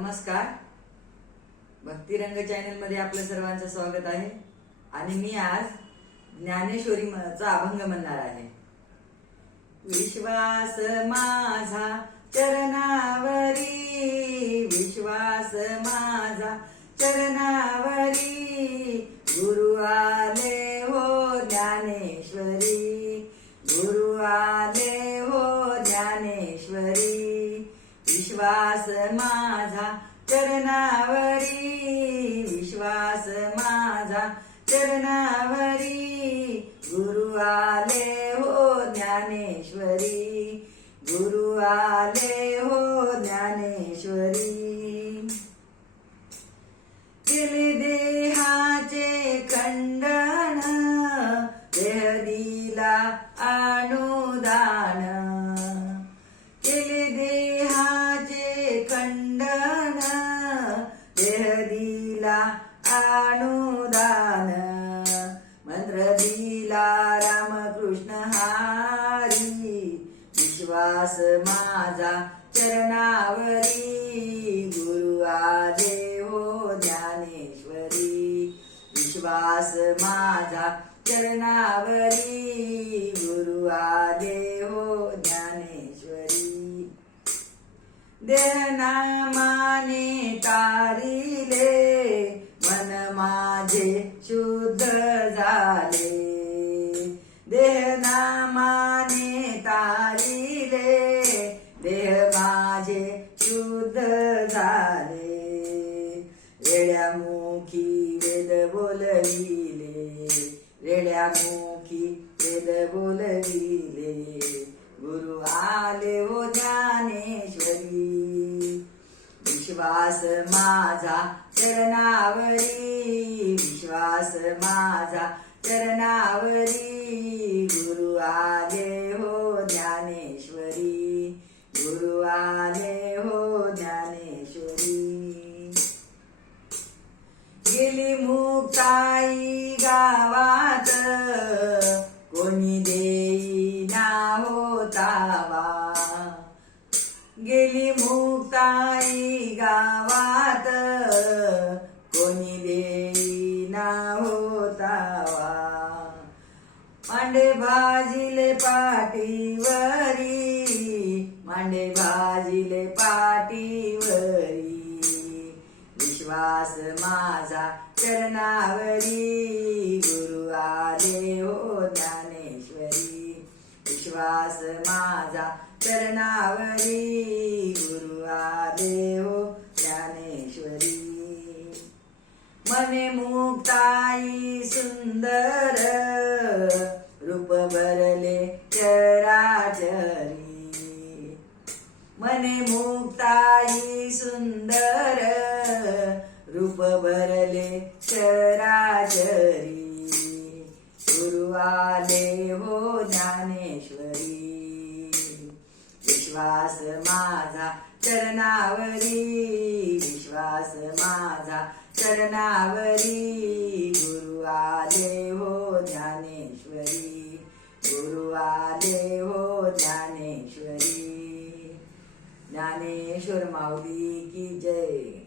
नमस्कार. भक्तिरंग चॅनलमध्ये आपलं सर्वांचं स्वागत आहे. आणि मी आज ज्ञानेश्वरी चा अभंग म्हणणार आहे. विश्वास माझा चरणावरी विश्वास माझा चरणावरी विश्वास माझा चरणावरी विश्वास माझा चरणावरी गुरु आले हो ज्ञानेश्वरी गुरु आले हो ज्ञानेश्वरी. अनुदान। मंत्र दिला रामकृष्ण हारी। विश्वास माझा चरणावरी। गुरु आजे हो ज्ञानेश्वरी। विश्वास माझा चरणावरी। गुरु आले हो ज्ञानेश्वरी। देहनामाने तारिले तारी माझे शुद्ध झाले. देहनामाने तारिले. देह माझे शुद्ध झाले. रेड्यामुखी वेद बोलविले. रेड्यामुखी वेद बोलविले. गुरु आले हो विश्वास माझा चरणावरी विश्वास माझा चरणावरी. मुक्ताई गावात. कोणी देईना होतावा. मांडे भाजिले पाटीवरी. मांडे भाजिले पाटीवरी. विश्वास माझा चरणावरी. गुरु आले हो ज्ञानेश्वरी. विश्वास माझा चरणावरी गुरु आले ज्ञानेश्वरी. मने मुक्ताई सुंदर रूप भरले चराचरी. मने मुक्ताई सुंदर रूप भरले चराचरी. गुरु आले हो ज्ञानेश्वरी. विश्वास माझा चरणावरी विश्वास माझा. चरणावरी गुरु आले हो ज्ञानेश्वरी. गुरु आले हो ज्ञानेश्वरी. ज्ञानेश्वर माऊली की जय.